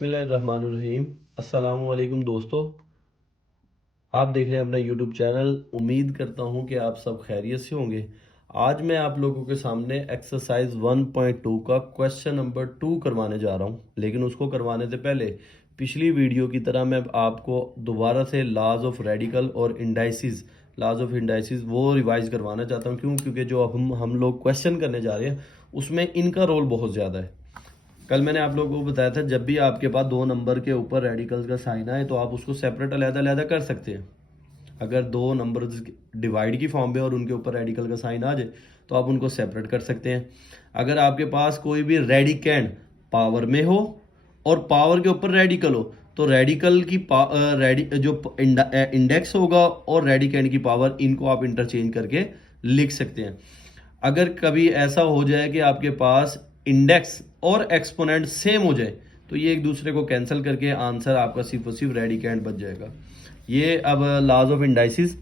बिस्मिल्लाहिर्रहमानिर्रहीम। अस्सलाम वालेकुम दोस्तों, आप देख रहे हैं अपना यूट्यूब चैनल। उम्मीद करता हूं कि आप सब खैरियत से होंगे। आज मैं आप लोगों के सामने एक्सरसाइज 1.2 का क्वेश्चन नंबर 2 करवाने जा रहा हूं, लेकिन उसको करवाने से पहले पिछली वीडियो की तरह मैं आपको दोबारा से लॉज ऑफ इंडाइसिस वो रिवाइज करवाना चाहता हूँ। क्योंकि जो हम लोग क्वेश्चन करने जा रहे हैं उसमें इनका रोल बहुत ज़्यादा है। कल मैंने आप लोगों को बताया था, जब भी आपके पास दो नंबर के ऊपर रेडिकल्स का साइन आए तो आप उसको सेपरेट अलग-अलग कर सकते हैं। अगर दो नंबर्स डिवाइड की फॉर्म में और उनके ऊपर रेडिकल का साइन आ जाए तो आप उनको सेपरेट कर सकते हैं। अगर आपके पास कोई भी रेडिकेंड पावर में हो और पावर के ऊपर रेडिकल हो तो रेडिकल की जो इंडेक्स होगा और रेडिकेंड की पावर, इनको आप इंटरचेंज करके लिख सकते हैं। अगर कभी ऐसा हो जाए कि आपके पास इंडेक्स और एक्सपोनेंट सेम हो जाए तो ये एक दूसरे को कैंसिल करके आंसर आपका सिर्फ और सिर्फ रेडिकेंड बच जाएगा। ये अब लॉज ऑफ इंडाइसिस।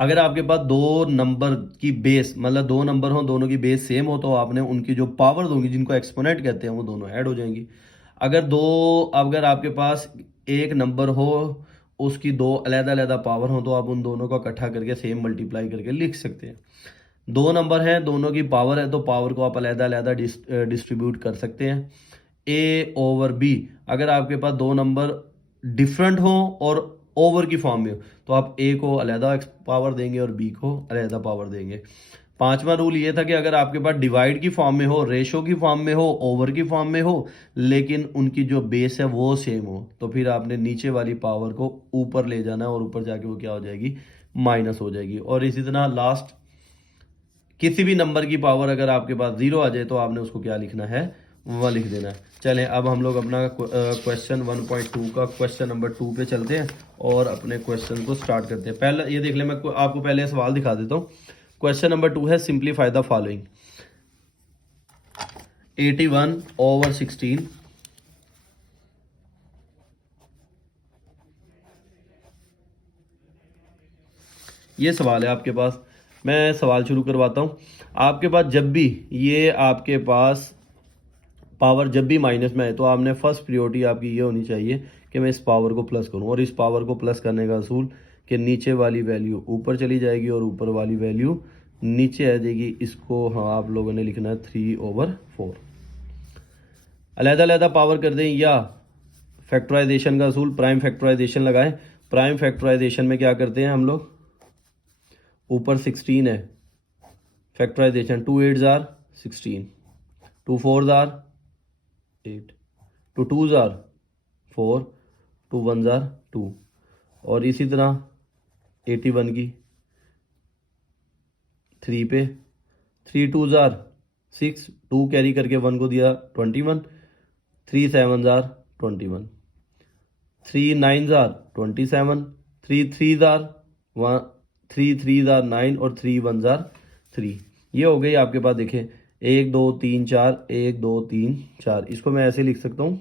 अगर आपके पास दो नंबर की बेस, मतलब दो नंबर हो, दोनों की बेस सेम हो, तो आपने उनकी जो पावर होंगी, जिनको एक्सपोनेंट कहते हैं, वो दोनों ऐड हो जाएंगी। अगर आपके पास एक नंबर हो, उसकी दो अलग-अलग पावर हो, तो आप उन दोनों को इकट्ठा करके सेम मल्टीप्लाई करके लिख सकते हैं। दो नंबर हैं, दोनों की पावर है, तो पावर को आप अलग-अलग डिस्ट्रीब्यूट कर सकते हैं। ए ओवर बी, अगर आपके पास दो नंबर डिफरेंट हो और ओवर की फॉर्म में हो तो आप ए को अलहदा पावर देंगे और बी को अलहदा पावर देंगे। पांचवा रूल ये था कि अगर आपके पास डिवाइड की फॉर्म में हो, रेशो की फॉर्म में हो, ओवर की फॉर्म में हो, लेकिन उनकी जो बेस है वो सेम हो, तो फिर आपने नीचे वाली पावर को ऊपर ले जाना है और ऊपर जाके वो क्या हो जाएगी, माइनस हो जाएगी। और इसी तरह लास्ट, किसी भी नंबर की पावर अगर आपके पास जीरो आ जाए तो आपने उसको क्या लिखना है, वह लिख देना है। चलें, अब हम लोग अपना क्वेश्चन 1.2 का क्वेश्चन नंबर 2 पे चलते हैं और अपने क्वेश्चन को स्टार्ट करते हैं। पहले ये देख लें, मैं आपको पहले सवाल दिखा देता हूँ। क्वेश्चन नंबर 2 है, सिंप्लीफाई द फॉलोइंग। 81/16 ये सवाल है आपके पास। मैं सवाल शुरू करवाता हूँ। आपके पास जब भी ये आपके पास पावर जब भी माइनस में है तो आपने फर्स्ट प्रियोरिटी आपकी ये होनी चाहिए कि मैं इस पावर को प्लस करूं, और इस पावर को प्लस करने का असूल कि नीचे वाली वैल्यू ऊपर चली जाएगी और ऊपर वाली वैल्यू नीचे आ जाएगी। इसको हाँ आप लोगों ने लिखना है 3/4। अलहदा पावर कर दें या फैक्टराइजेशन का असूल, प्राइम फैक्टराइजेशन लगाएं। प्राइम फैक्टराइजेशन में क्या करते हैं हम लोग, ऊपर 16 है, फैक्टराइजेशन 2 8 जार 16, 2 4 जार 8, 2 2 जार 4, 2 1 जार 2। और इसी तरह 81 की 3 पे, 3 2 जार 6, 2 कैरी करके 1 को दिया 21, 3 7 जार 21, 3 9 जार 27, 3 3 जार 1, 3 3 जार 9 और 3 1 जार 3। ये हो गई आपके पास, देखें 1 2 3 4, 1 2 3 4। इसको मैं ऐसे लिख सकता हूँ,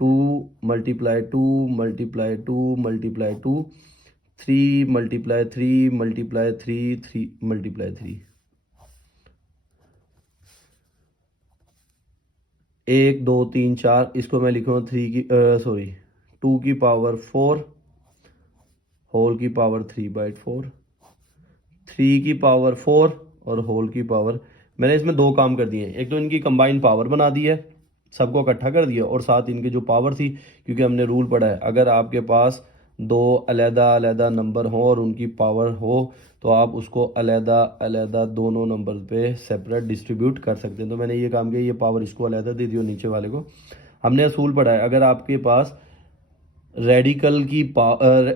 2 × 2 × 2 × 2, 3 × 3 × 3, 3 × 3। 1 2 3 4, इसको मैं लिखूँगा 2 की पावर 4 होल की पावर 3/4, 3 की पावर 4 और होल की पावर। मैंने इसमें दो काम कर दिए हैं, एक तो इनकी कंबाइन पावर बना दी है, सबको इकट्ठा कर दिया, और साथ इनकी जो पावर थी, क्योंकि हमने रूल पढ़ा है अगर आपके पास दो अलहदा नंबर हो और उनकी पावर हो तो आप उसको अलहदा दोनों नंबर पे सेपरेट डिस्ट्रीब्यूट कर सकते हैं। तो मैंने ये काम किया, ये पावर इसको अलहदा दे दी और नीचे वाले को। हमने असूल पढ़ा है, अगर आपके पास रेडिकल की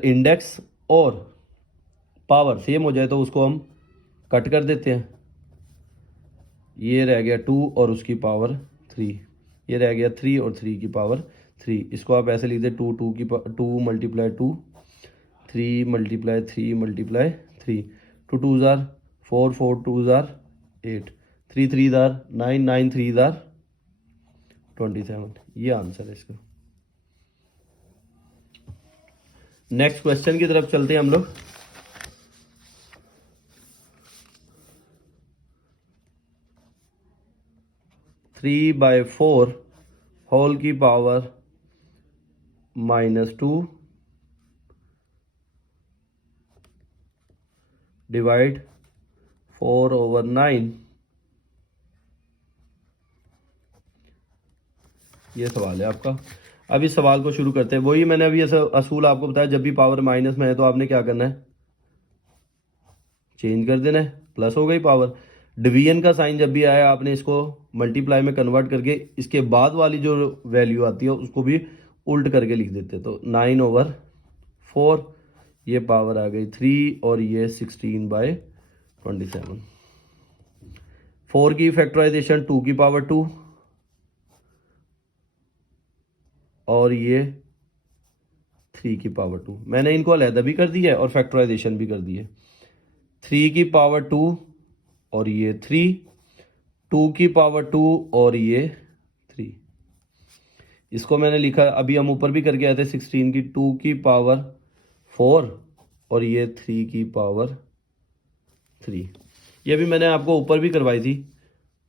इंडेक्स और पावर सेम हो जाए तो उसको हम कट कर देते हैं। ये रह गया 2 और उसकी पावर 3, ये रह गया 3 और 3 की पावर 3। इसको आप ऐसे लिख दे, 2 2 की 2 × 2, 3 × 3 × 3, 2 2 जार 4, 4 2 जार 8, 3 3 जार 9, 9 3 जार 27। ये आंसर है इसका। नेक्स्ट क्वेश्चन की तरफ चलते हैं हम लोग। 3/4 होल की पावर -2 डिवाइड 4/9। ये सवाल है आपका। अब इस सवाल को शुरू करते हैं। वही मैंने अभी ऐसा असूल आपको बताया, जब भी पावर माइनस में है तो आपने क्या करना है, चेंज कर देना है, प्लस हो गई पावर। डिवीजन का साइन जब भी आया आपने इसको मल्टीप्लाई में कन्वर्ट करके इसके बाद वाली जो वैल्यू आती है उसको भी उल्ट करके लिख देते। तो 9/4, ये पावर आ गई 3 और ये 16/27। 4 की फैक्टराइजेशन 2 की पावर 2 और ये 3 की पावर 2। मैंने इनको अलहदा भी कर दिया है और फैक्टराइजेशन भी कर दी है। 3 की पावर 2 और ये 3, 2 की पावर 2 और ये 3। इसको मैंने लिखा, अभी हम ऊपर भी करके आए थे, 16 की 2 की पावर 4 और ये 3 की पावर 3। ये भी मैंने आपको ऊपर भी करवाई थी।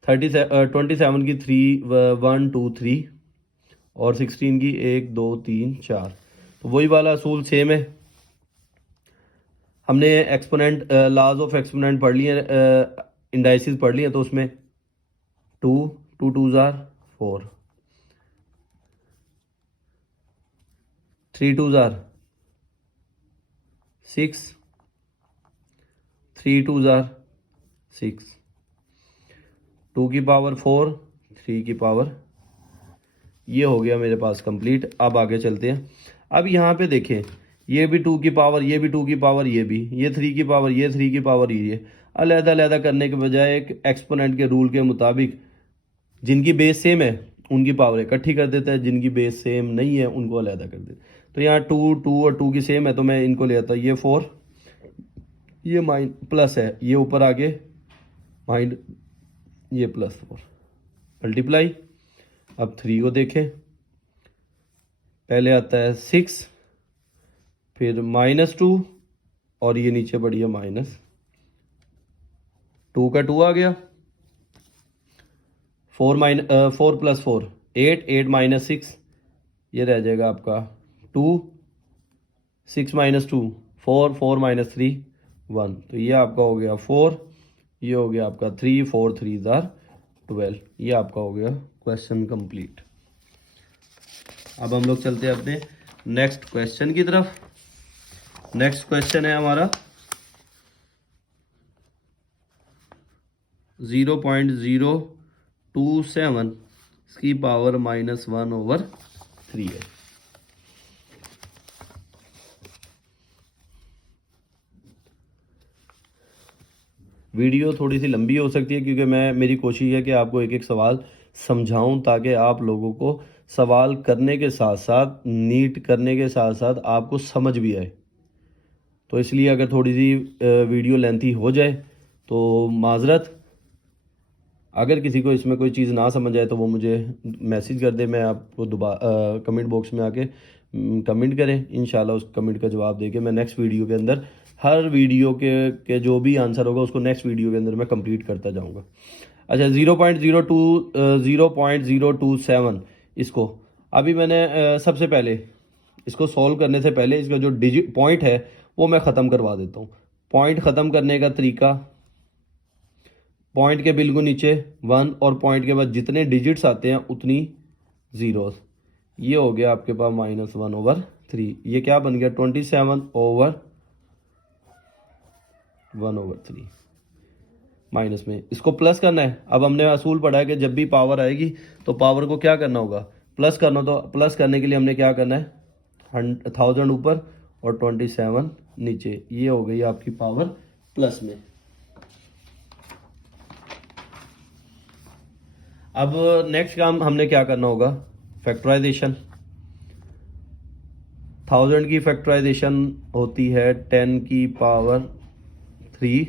27 की 3 1 2 3 और 16 की 1 2 3 4। तो वही वाला असूल सेम है। हमने एक्सपोनेंट लॉज ऑफ एक्सपोनेंट पढ़ लिए, इंडाइसिस पढ़ लिए। तो उसमें 2 2 2 4, 3 2 6, 3 2 6, 2 की पावर 4, 3 की पावर। ये हो गया मेरे पास कंप्लीट। अब आगे चलते हैं। अब यहाँ पे देखें, ये भी 2 की पावर, ये भी 2 की पावर, ये भी, ये 3 की पावर, ये 3 की पावर, ये अलहदा अलहदा करने के बजाय एक एक्सपोनेंट के रूल के मुताबिक जिनकी बेस सेम है उनकी पावर इकट्ठी कर देता है, जिनकी बेस सेम नहीं है उनको अलहदा कर देता है। तो यहाँ 2 2 और 2 की सेम है तो मैं इनको ले आता हूँ। ये 4, ये प्लस है, ये ऊपर आगे माइंड, ये +4 मल्टीप्लाई। अब 3 को देखें, पहले आता है 6, फिर -2 और ये नीचे बढ़ी है -2 का 2 आ गया। 4 + 4 8, 8 - 6 ये रह जाएगा आपका 2, 6 - 2 4, 4 - 3 1। तो ये आपका हो गया 4, ये हो गया आपका 3, 4 3 12। ये आपका हो गया क्वेश्चन कंप्लीट। अब हम लोग चलते हैं अपने नेक्स्ट क्वेश्चन की तरफ। नेक्स्ट क्वेश्चन है हमारा 0.027, इसकी पावर -1/3 है। वीडियो थोड़ी सी लंबी हो सकती है क्योंकि मेरी कोशिश है कि आपको एक एक सवाल समझाऊं ताकि आप लोगों को सवाल करने के साथ साथ, नीट करने के साथ साथ आपको समझ भी आए। तो इसलिए अगर थोड़ी सी वीडियो लेंथी हो जाए तो माजरत। अगर किसी को इसमें कोई चीज़ ना समझ आए तो वो मुझे मैसेज कर दे, मैं आपको दोबारा कमेंट बॉक्स में आके कमेंट करें। इंशाल्लाह उस कमेंट का जवाब देके मैं नेक्स्ट वीडियो के अंदर हर वीडियो के जो भी आंसर होगा उसको नेक्स्ट वीडियो के अंदर मैं कंप्लीट करता जाऊंगा। अच्छा, 0.027 इसको अभी मैंने सबसे पहले इसको सॉल्व करने से पहले इसका जो डिजिट पॉइंट है वो मैं ख़त्म करवा देता हूँ। पॉइंट ख़त्म करने का तरीका, पॉइंट के बिल्कुल नीचे 1 और पॉइंट के बाद जितने डिजिट्स आते हैं उतनी जीरोस। ये हो गया आपके पास -1/3। ये क्या बन गया 27/1/3 माइनस में इसको प्लस करना है। अब हमने असूल पढ़ा है कि जब भी पावर आएगी तो पावर को क्या करना होगा, प्लस करना। तो प्लस करने के लिए हमने क्या करना है, 1000 ऊपर और 27 नीचे। ये हो गई आपकी पावर प्लस में। अब नेक्स्ट काम हमने क्या करना होगा, फैक्टराइजेशन। 1000 की फैक्टराइजेशन होती है 10 की पावर 3।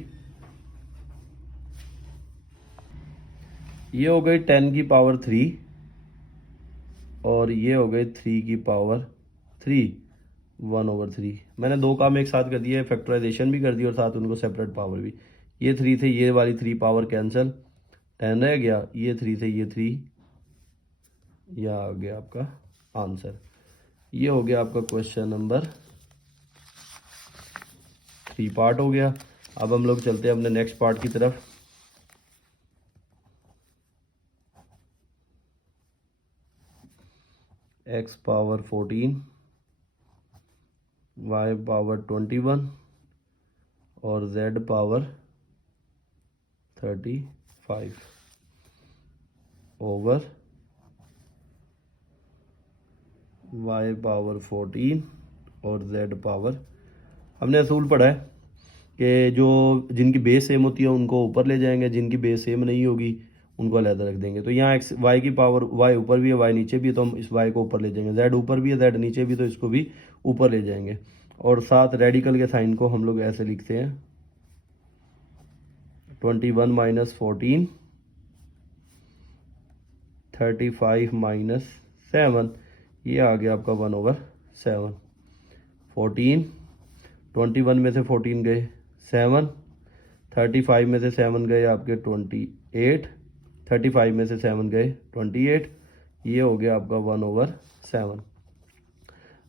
ये हो गई 10 की पावर 3 और ये हो गई 3 की पावर 3 1/3। मैंने दो काम एक साथ कर दिए, फैक्टराइजेशन भी कर दी और साथ उनको सेपरेट पावर भी। ये 3 थे, ये वाली 3 पावर कैंसिल, 10 रह गया। ये 3 थे, ये 3 यह आ गया आपका आंसर। ये हो गया आपका क्वेश्चन नंबर 3 पार्ट हो गया। अब हम लोग चलते हैं अपने नेक्स्ट पार्ट की तरफ। x पावर 14, y पावर 21 और z power 35 over y power 14 और z पावर, हमने असूल पढ़ा है कि जो जिनकी बेस सेम होती है उनको ऊपर ले जाएंगे, जिनकी बेस सेम नहीं होगी उनको अलग रख देंगे। तो यहाँ एक्स वाई की पावर, वाई ऊपर भी है वाई नीचे भी है, तो हम इस वाई को ऊपर ले जाएंगे। जेड ऊपर भी है जेड नीचे भी, तो इसको भी ऊपर ले जाएंगे। और साथ रेडिकल के साइन को हम लोग ऐसे लिखते हैं 21 माइनस 14, 35 माइनस 7, ये आ गया आपका 1/7। 14, 21 में से 14 गए 7, 35 में से 7 गए आपके 28, 35 में से 7 गए 28, ये हो गया आपका 1/7।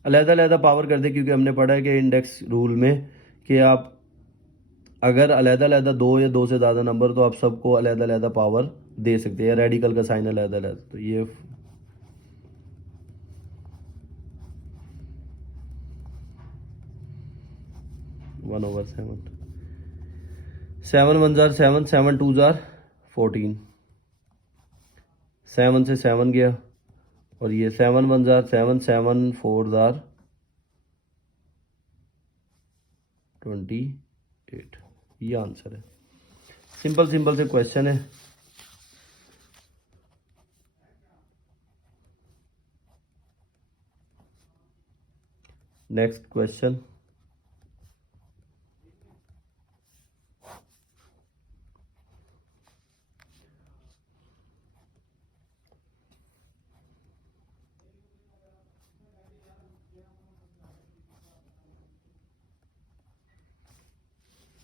अलग-अलग पावर कर दे, क्योंकि हमने पढ़ा है कि इंडेक्स रूल में कि आप अगर अलग-अलग 2 या 2 से ज़्यादा नंबर, तो आप सबको अलग-अलग पावर दे सकते हैं। रेडिकल का साइन अलग-अलग, तो ये 1/7। 7 1 जार 7, 7 2 जार 14, 7 से 7 गया, और ये 7 1 जार 7, 7 4 जार 28, ये आंसर है। सिंपल सिंपल से क्वेश्चन है। नेक्स्ट क्वेश्चन,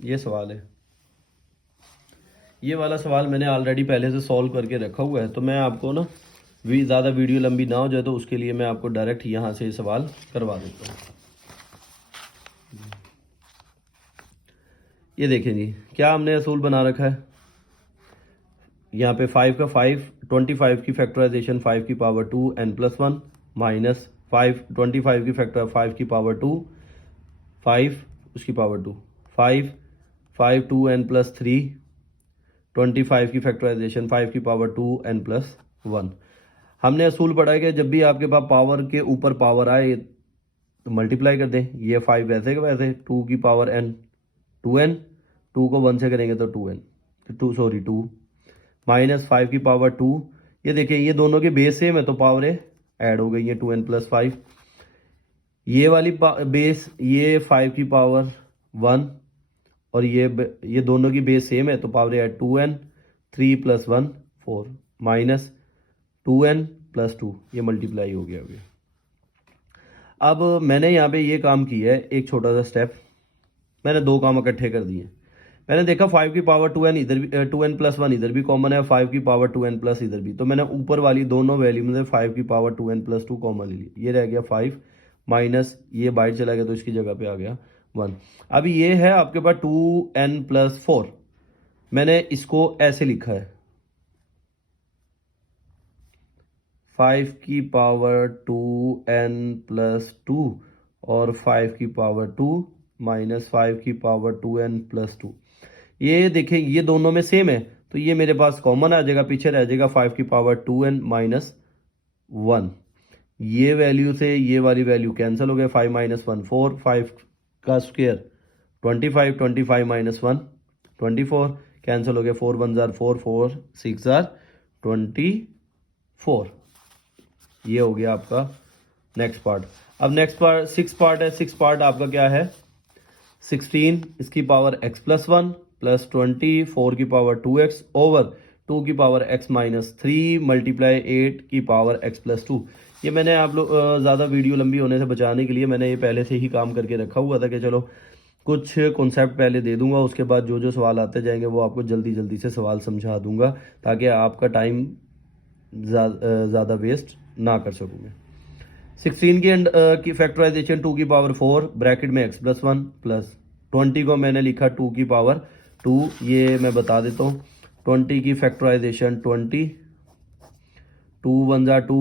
ये सवाल है। ये वाला सवाल मैंने ऑलरेडी पहले से सॉल्व करके रखा हुआ है, तो मैं आपको ना ज़्यादा वीडियो लंबी ना हो जाए, तो उसके लिए मैं आपको डायरेक्ट यहाँ से सवाल करवा देता हूँ। ये देखें जी, क्या हमने असूल बना रखा है। यहाँ पे 5 का 5, 25 की फैक्टराइजेशन 5 की पावर 2 n+1 माइनस 5, 25 की फैक्टर 5 की पावर 2, 5 उसकी पावर 2, 5 5 2 n+3, 25 की फैक्टराइजेशन 5 की पावर 2 n+1। हमने असूल पढ़ा है कि जब भी आपके पास पावर के ऊपर पावर आए तो मल्टीप्लाई कर दें। ये 5 वैसे के वैसे, 2 की पावर n 2n, 2 को 1 से करेंगे तो 2n, 2 माइनस 5 की पावर 2। ये देखिए ये दोनों के बेस सेम है तो पावरें ऐड हो गई है 2n+5। ये वाली बेस, ये 5 की पावर 1, और ये दोनों की बेस सेम है तो power add 2n, 3 + 1 4 minus 2n+2, ये मल्टीप्लाई हो गया अभी। अब मैंने यहाँ पे ये काम किया है, एक छोटा सा स्टेप, मैंने 2 काम इकट्ठे कर दिए। मैंने देखा 5 की पावर 2n इधर भी, 2n+1 इधर भी कॉमन है, 5 की पावर 2n+ इधर भी, तो मैंने ऊपर वाली दोनों वैल्यू में से 5 की पावर 2n+2 कॉमन ले ली। ये रह गया 5 माइनस ये बाहर चला गया तो इसकी जगह पे आ गया 1। अब ये है आपके पास 2n+4, मैंने इसको ऐसे लिखा है 5 की पावर 2n+2 और 5 की पावर 2 माइनस 5 की पावर 2n+2। ये देखें ये दोनों में सेम है, तो ये मेरे पास कॉमन आ जाएगा, पीछे रह जाएगा 5 की पावर 2n माइनस 1। ये वैल्यू से ये वाली वैल्यू कैंसिल हो गया, 5 माइनस 1 4, 5 का स्क्वायर 25, 25 माइनस 1 24, कैंसिल हो गया, 4 1 जार 4, 4 6 जार 24। ये हो गया आपका नेक्स्ट पार्ट। अब नेक्स्ट पार्ट 6 पार्ट है। 6 पार्ट आपका क्या है, 16 इसकी पावर x+1 प्लस 24 की पावर 2x ओवर 2 की पावर x माइनस 3 मल्टीप्लाई 8 की पावर x+2। ये मैंने आप लोग ज़्यादा वीडियो लंबी होने से बचाने के लिए मैंने ये पहले से ही काम करके रखा हुआ था कि चलो कुछ कॉन्सेप्ट पहले दे दूंगा, उसके बाद जो जो सवाल आते जाएंगे वो आपको जल्दी जल्दी से सवाल समझा दूंगा, ताकि आपका टाइम ज़्यादा वेस्ट ना कर सकूँ मैं। 16 की फैक्टराइजेशन 2 की पावर 4 ब्रैकेट में x प्लस 1 प्लस 20 को मैंने लिखा 2 की पावर 2, ये मैं बता देता हूँ। 20 की फैक्टराइजेशन 20, 2 1 ज़ा 2,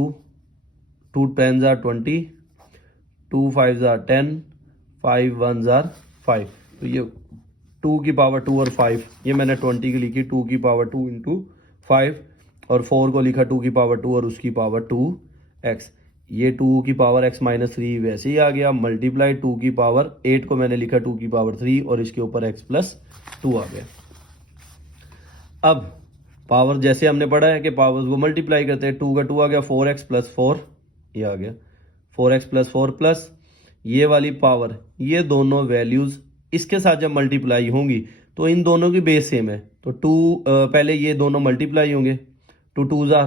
2 10 ज़ा 20, 2 5 ज़ा 10, 5 1 ज़ा 5। तो ये 2 की पावर 2 और 5, ये मैंने 20 की लिखी 2 की पावर 2 इंटू 5, और 4 को लिखा 2 की पावर 2 और उसकी पावर 2x। ये 2 की पावर x माइनस 3 वैसे ही आ गया, मल्टीप्लाई 2 की पावर 8 को मैंने लिखा 2 की पावर 3 और इसके ऊपर x प्लस 2 आ गया। अब पावर जैसे हमने पढ़ा है कि पावर्स को मल्टीप्लाई करते हैं, 2 का 2 आ गया 4x प्लस 4, ये आ गया 4x प्लस 4 प्लस ये वाली पावर, ये दोनों वैल्यूज़ इसके साथ जब मल्टीप्लाई होंगी तो इन दोनों की बेस सेम है, तो 2 पहले ये दोनों मल्टीप्लाई होंगे, 2 2 ज़ा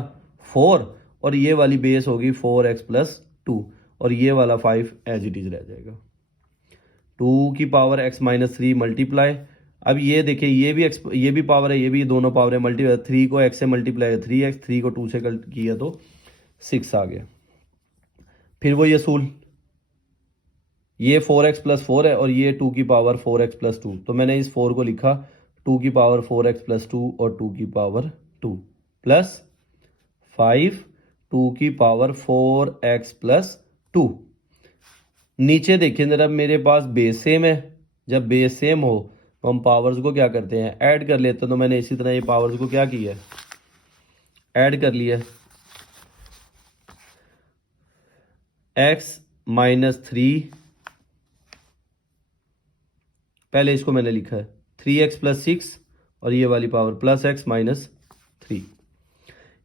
4 और ये वाली बेस होगी 4x प्लस 2 और ये वाला 5 एज इट इज़ रह जाएगा। 2 की पावर x माइनस 3 मल्टीप्लाई, अब ये देखिए ये भी पावर है, ये भी दोनों पावर है, मल्टीप्लाई 3 को x से मल्टीप्लाई 3x, 3 को 2 से किया तो 6 आ गया। फिर वो ये असूल, ये 4x प्लस 4 है और ये 2 की पावर 4x प्लस 2, तो मैंने इस 4 को लिखा 2 की पावर 4x प्लस 2 और 2 की पावर 2 प्लस 5 2 की पावर 4x प्लस 2। नीचे देखिए जरा, मेरे पास बेस सेम है, जब बेस सेम हो तो हम पावर्स को क्या करते हैं, ऐड कर लेते हैं। तो मैंने इसी तरह ये पावर्स को क्या किया है, ऐड कर लिया। x माइनस 3, पहले इसको मैंने लिखा है 3x प्लस 6 और ये वाली पावर प्लस x माइनस 3।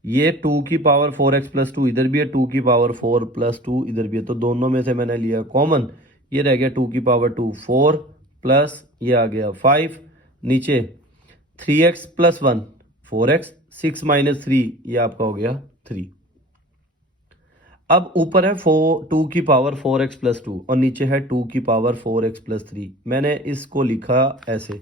ये 2 की पावर 4x प्लस 2 इधर भी है, 2 की पावर 4 प्लस 2 इधर भी है, तो दोनों में से मैंने लिया कॉमन, ये रह गया 2 की पावर 2 4 प्लस ये आ गया 5, नीचे 3x प्लस 1 4x, 6 माइनस 3 ये आपका हो गया 3। अब ऊपर है 2 की पावर 4x प्लस 2 और नीचे है 2 की पावर 4x प्लस 3। मैंने इसको लिखा ऐसे,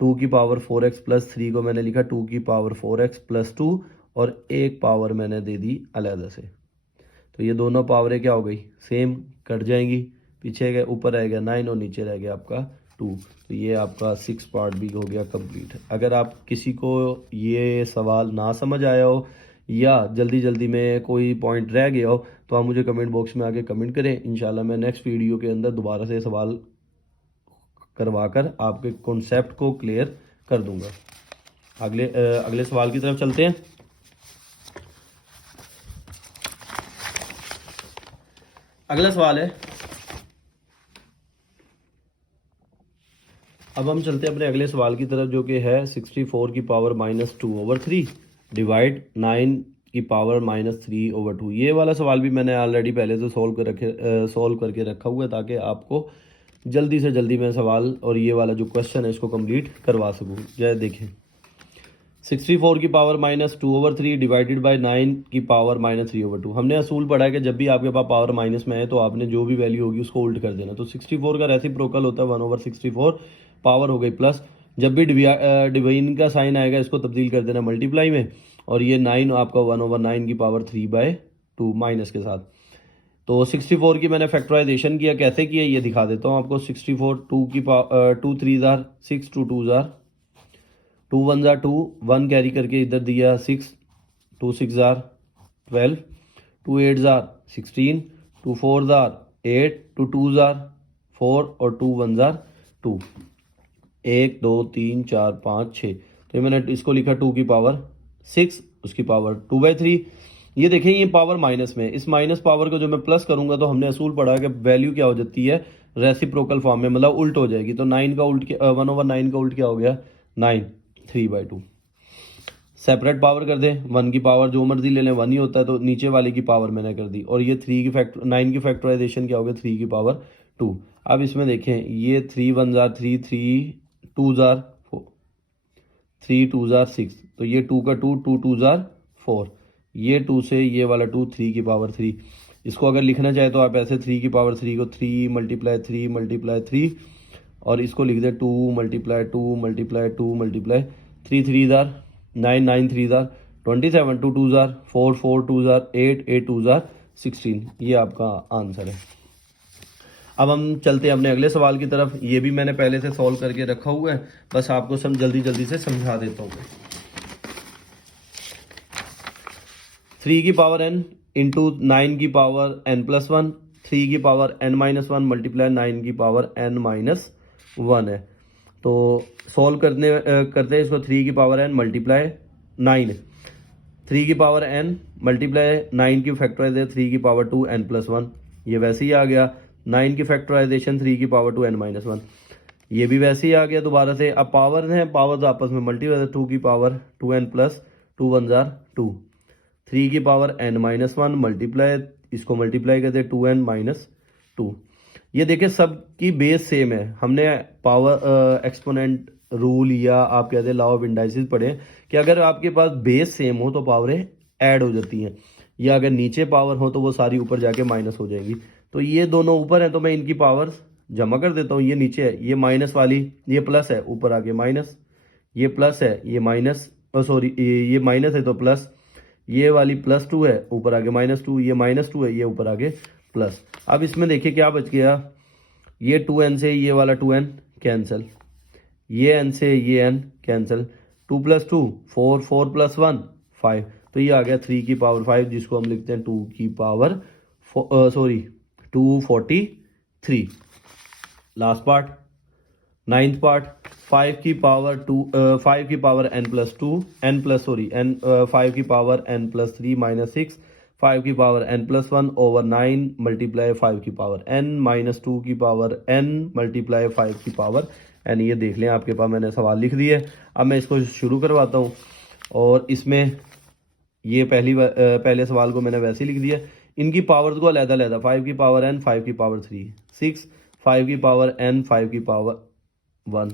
2 की पावर 4x प्लस 3 को मैंने लिखा 2 की पावर 4x प्लस 2 और एक पावर मैंने दे दी अलग से, तो ये दोनों पावरें क्या हो गई, सेम, कट जाएंगी, पीछे गए ऊपर रह गया 9 और नीचे रह गया आपका 2। तो ये आपका 6 पार्ट भी हो गया कंप्लीट। अगर आप किसी को ये सवाल ना समझ आया हो या जल्दी जल्दी में कोई पॉइंट रह गया हो तो आप मुझे कमेंट बॉक्स में आके कमेंट करें, इंशाल्लाह मैं नेक्स्ट वीडियो के अंदर दोबारा से सवाल करवाकर आपके कॉन्सेप्ट को क्लियर कर दूंगा। अगले सवाल की तरफ चलते हैं। अगला सवाल है, अब हम चलते हैं अपने अगले सवाल की तरफ, जो कि है 64 की पावर माइनस 2/3 डिवाइड 9 की पावर माइनस 3/2। ये वाला सवाल भी मैंने ऑलरेडी पहले से सॉल्व करके रखा हुआ है ताकि आपको जल्दी से जल्दी मैं सवाल और ये वाला जो क्वेश्चन है इसको कंप्लीट करवा सकूँ। जय देखें, 64 की पावर माइनस 2/3 डिवाइडेड बाय 9 की पावर माइनस 3/2। हमने असूल पढ़ा है कि जब भी आपके पास पावर माइनस में है तो आपने जो भी वैल्यू होगी उसको उल्ट कर देना। तो 64 का रेसिप्रोकल होता है 1/64, पावर हो गई प्लस, जब भी डिवाइन का साइन आएगा इसको तब्दील कर देना मल्टीप्लाई में, और ये 9 आपका 1/9 की पावर 3/2 माइनस के साथ। तो 64 की मैंने फैक्टराइजेशन किया, कैसे किया ये दिखा देता हूँ आपको। 64 2 3 ज़ार 6, 2 2 ज़ार 2 1 ज़ार 2, 1 कैरी करके इधर दिया 6, 2 6 ज़ार 12, 2 8 ज़ार 16, 2 4 ज़ार 8, 2 2 ज़ार 4 और 2 1 ज़ार 2, 1 2 3 4 5 6। तो ये मैंने इसको लिखा 2 की पावर 6, उसकी पावर 2/3। ये देखें ये पावर माइनस में, इस माइनस पावर को जो मैं प्लस करूंगा तो हमने असूल पढ़ा कि वैल्यू क्या हो जाती है, रेसिप्रोकल फॉर्म में, मतलब उल्ट हो जाएगी। तो 9 का उल्ट 1/9 का उल्ट क्या हो गया 9, 3/2। सेपरेट पावर कर दें, 1 की पावर जो मर्जी ले लें 1 ही होता है, तो नीचे वाले की पावर मैंने कर दी, और ये 9 की फैक्टराइजेशन क्या हो गया 3 की पावर 2। अब इसमें देखें ये 3 1 ज़ार 3, 3 2 ज़ार 4, 3 2 ज़ार 6, तो ये 2 का 2, 2 2 ज़ार 4, ये 2 से ये वाला 2, 3 की पावर 3। इसको अगर लिखना चाहे तो आप ऐसे 3 की पावर 3 को 3 मल्टीप्लाई 3 मल्टीप्लाई 3 और इसको लिख दें 2 मल्टीप्लाई 2 मल्टीप्लाई 2 मल्टीप्लाई 3 3 ज़ार 9, 9 3 ज़ार 27 टू 2 जार 4, 4 2 जार 8, 8 2 जार 16। ये आपका आंसर है। अब हम चलते हैं अपने अगले सवाल की तरफ। ये भी मैंने पहले से सॉल्व करके रखा हुआ है, बस आपको जल्दी जल्दी से समझा देता हूँ। 3 की पावर n इंटू 9 की पावर n प्लस 1, 3 की पावर n माइनस 1 मल्टीप्लाई 9 की पावर n माइनस 1 है। तो सॉल्व करते हैं इसको। 3 की पावर n मल्टीप्लाई 9, 3 की पावर n मल्टीप्लाई 9 की फैक्टराइज है 3 की पावर 2 n प्लस 1, ये वैसे ही आ गया। 9 की फैक्टराइजेशन 3 की पावर 2 n माइनस 1, ये भी वैसे ही आ गया दोबारा से। अब पावर है, पावर आपस में मल्टीप्लाई, 2 की पावर 2 n प्लस 2 1 जार 2, 3 की पावर n माइनस 1 मल्टीप्लाई, इसको मल्टीप्लाई करते 2 n माइनस 2। ये देखिए सबकी बेस सेम है। हमने पावर एक्सपोनेंट रूल या आप कहते हैं लॉ ऑफ इंडाइसिस पढ़े कि अगर आपके पास बेस सेम हो तो पावरें ऐड हो जाती हैं, या अगर नीचे पावर हो तो वो सारी ऊपर जाके माइनस हो जाएगी। तो ये दोनों ऊपर हैं तो मैं इनकी पावर जमा कर देता हूँ। ये नीचे है, ये माइनस वाली, ये प्लस है, ऊपर आके माइनस, ये प्लस है, ये माइनस, सॉरी ये माइनस है तो प्लस, ये वाली +2 है, ऊपर आगे -2, ये -2 है, ये ऊपर आगे प्लस। अब इसमें देखिए क्या बच गया, ये 2n से ये वाला 2n कैंसिल, ये n से ये n कैंसिल, 2 + 2 4, 4 + 1 5, तो ये आ गया 3 की पावर 5, जिसको हम लिखते हैं 2 की power 243। Last part, 9th part, 5 की पावर 5 की power n plus 2 n plus sorry n 5 की पावर n प्लस 3 माइनस 6, 5 की power n plus 1 over 9 multiply 5 की पावर n माइनस 2 की पावर n मल्टीप्लाई 5 की पावर n। ये देख लें आपके पास मैंने सवाल लिख दिए। अब मैं इसको शुरू करवाता हूँ, और इसमें ये पहले सवाल को मैंने वैसे ही लिख दिया। इनकी पावर्स को अलग-अलग, 5 की पावर n 5 की पावर 3 6, 5 की पावर n 5 की पावर 1,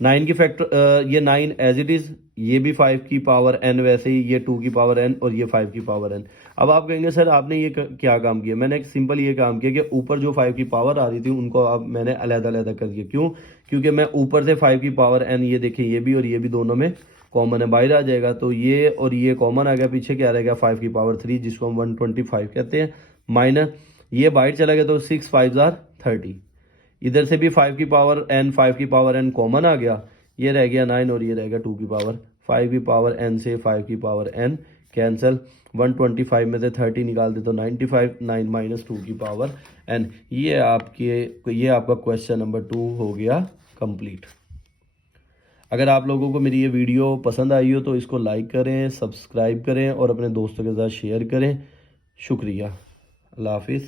9 की फैक्टर ये 9 एज इट इज, ये भी 5 की पावर n वैसे ही, ये 2 की पावर n और ये 5 की पावर n। अब आप कहेंगे सर आपने ये क्या काम किया? मैंने एक सिंपल ये काम किया कि ऊपर जो 5 की पावर आ रही थी उनको अब मैंने अलग-अलग कर दिया। क्यों? क्योंकि मैं ऊपर से 5 की पावर n, ये देखिए ये भी और ये भी दोनों में कॉमन है, बाहर आ जाएगा, तो ये और ये कॉमन आ गया, पीछे क्या रहेगा 5 की पावर 3 जिसको हम 125 कहते हैं, माइनस ये बाहर चला गया तो 6 5 30, इधर से भी 5 की पावर n 5 की पावर n कॉमन आ गया, ये रह गया 9 और ये रहेगा 2 की पावर 5 की पावर n से 5 की पावर n कैंसिल, 125 में से 30 निकाल दे तो 95, 9 माइनस 2 की पावर n। ये आपका क्वेश्चन नंबर 2 हो गया कंप्लीट। अगर आप लोगों को मेरी ये वीडियो पसंद आई हो तो इसको लाइक करें, सब्सक्राइब करें और अपने दोस्तों के साथ शेयर करें। शुक्रिया। अल्लाह हाफिज़।